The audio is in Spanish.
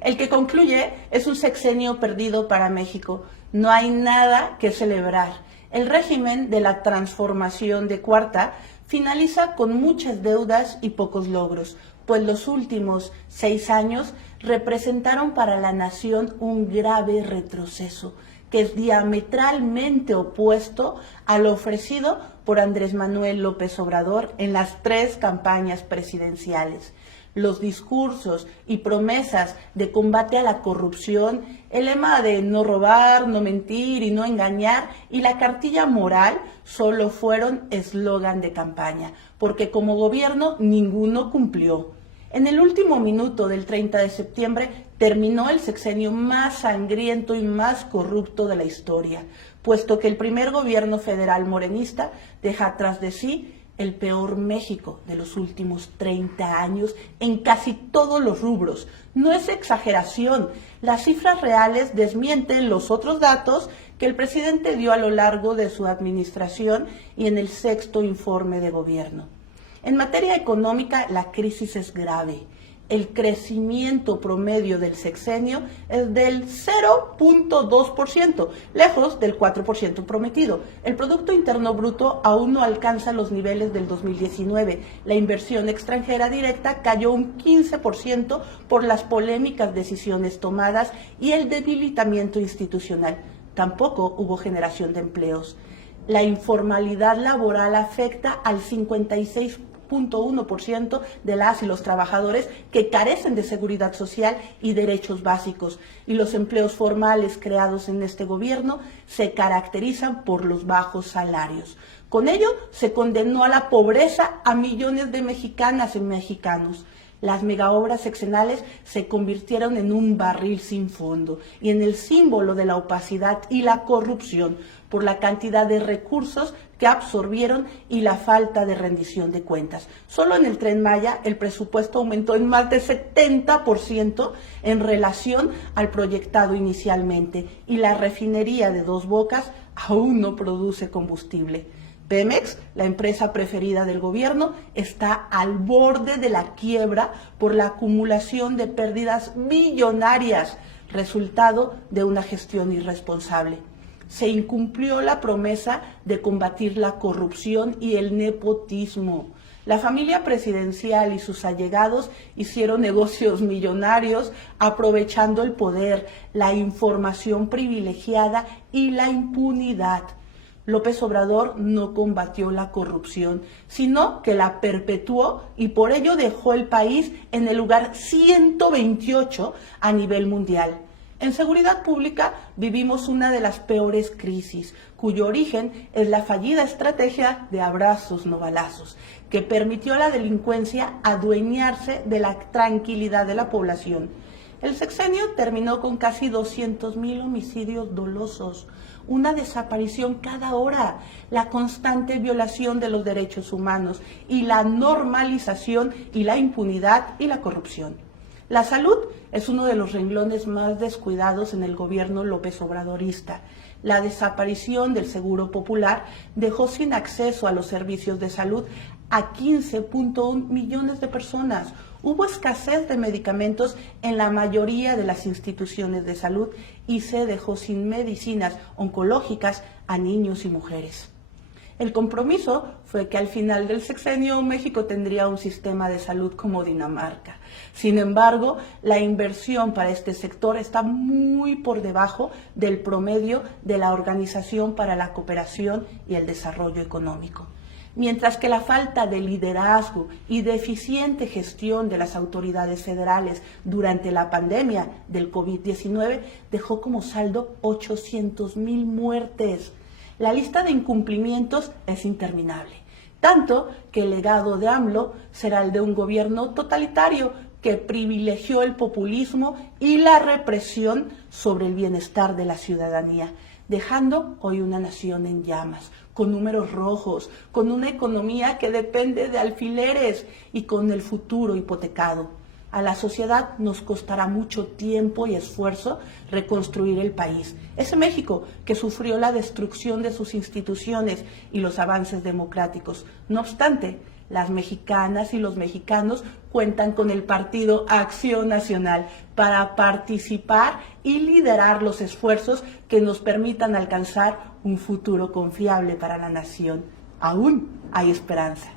El que concluye es un sexenio perdido para México. No hay nada que celebrar. El régimen de la transformación de Cuarta finaliza con muchas deudas y pocos logros, pues los últimos 6 años representaron para la nación un grave retroceso, que es diametralmente opuesto a lo ofrecido por Andrés Manuel López Obrador en las 3 campañas presidenciales. Los discursos y promesas de combate a la corrupción, el lema de no robar, no mentir y no engañar y la cartilla moral solo fueron eslogan de campaña, porque como gobierno ninguno cumplió. En el último minuto del 30 de septiembre terminó el sexenio más sangriento y más corrupto de la historia, puesto que el primer gobierno federal morenista deja tras de sí el peor México de los últimos 30 años en casi todos los rubros. No es exageración, las cifras reales desmienten los otros datos que el presidente dio a lo largo de su administración y en el 6º informe de gobierno. En materia económica, la crisis es grave. El crecimiento promedio del sexenio es del 0.2%, lejos del 4% prometido. El Producto Interno Bruto aún no alcanza los niveles del 2019. La inversión extranjera directa cayó un 15% por las polémicas decisiones tomadas y el debilitamiento institucional. Tampoco hubo generación de empleos. La informalidad laboral afecta al 56.1% de las y los trabajadores que carecen de seguridad social y derechos básicos, y los empleos formales creados en este gobierno se caracterizan por los bajos salarios. Con ello se condenó a la pobreza a millones de mexicanas y mexicanos. Las megaobras sexenales se convirtieron en un barril sin fondo y en el símbolo de la opacidad y la corrupción por la cantidad de recursos que absorbieron y la falta de rendición de cuentas. Solo en el Tren Maya el presupuesto aumentó en más de 70% en relación al proyectado inicialmente y la refinería de Dos Bocas aún no produce combustible. Pemex, la empresa preferida del gobierno, está al borde de la quiebra por la acumulación de pérdidas millonarias, resultado de una gestión irresponsable. Se incumplió la promesa de combatir la corrupción y el nepotismo. La familia presidencial y sus allegados hicieron negocios millonarios aprovechando el poder, la información privilegiada y la impunidad. López Obrador no combatió la corrupción, sino que la perpetuó y por ello dejó el país en el lugar 128 a nivel mundial. En seguridad pública vivimos una de las peores crisis, cuyo origen es la fallida estrategia de abrazos no balazos, que permitió a la delincuencia adueñarse de la tranquilidad de la población. El sexenio terminó con casi 200,000 homicidios dolosos, una desaparición cada hora, la constante violación de los derechos humanos y la normalización y la impunidad y la corrupción. La salud es uno de los renglones más descuidados en el gobierno López Obradorista. La desaparición del Seguro Popular dejó sin acceso a los servicios de salud a 15.1 millones de personas. Hubo escasez de medicamentos en la mayoría de las instituciones de salud y se dejó sin medicinas oncológicas a niños y mujeres. El compromiso fue que al final del sexenio México tendría un sistema de salud como Dinamarca. Sin embargo, la inversión para este sector está muy por debajo del promedio de la Organización para la Cooperación y el Desarrollo Económico. Mientras que la falta de liderazgo y de eficiente gestión de las autoridades federales durante la pandemia del COVID-19 dejó como saldo 800,000 muertes. La lista de incumplimientos es interminable, tanto que el legado de AMLO será el de un gobierno totalitario que privilegió el populismo y la represión sobre el bienestar de la ciudadanía, dejando hoy una nación en llamas, con números rojos, con una economía que depende de alfileres y con el futuro hipotecado. A la sociedad nos costará mucho tiempo y esfuerzo reconstruir el país. Ese México que sufrió la destrucción de sus instituciones y los avances democráticos. No obstante, Las mexicanas y los mexicanos cuentan con el Partido Acción Nacional para participar y liderar los esfuerzos que nos permitan alcanzar un futuro confiable para la nación. Aún hay esperanza.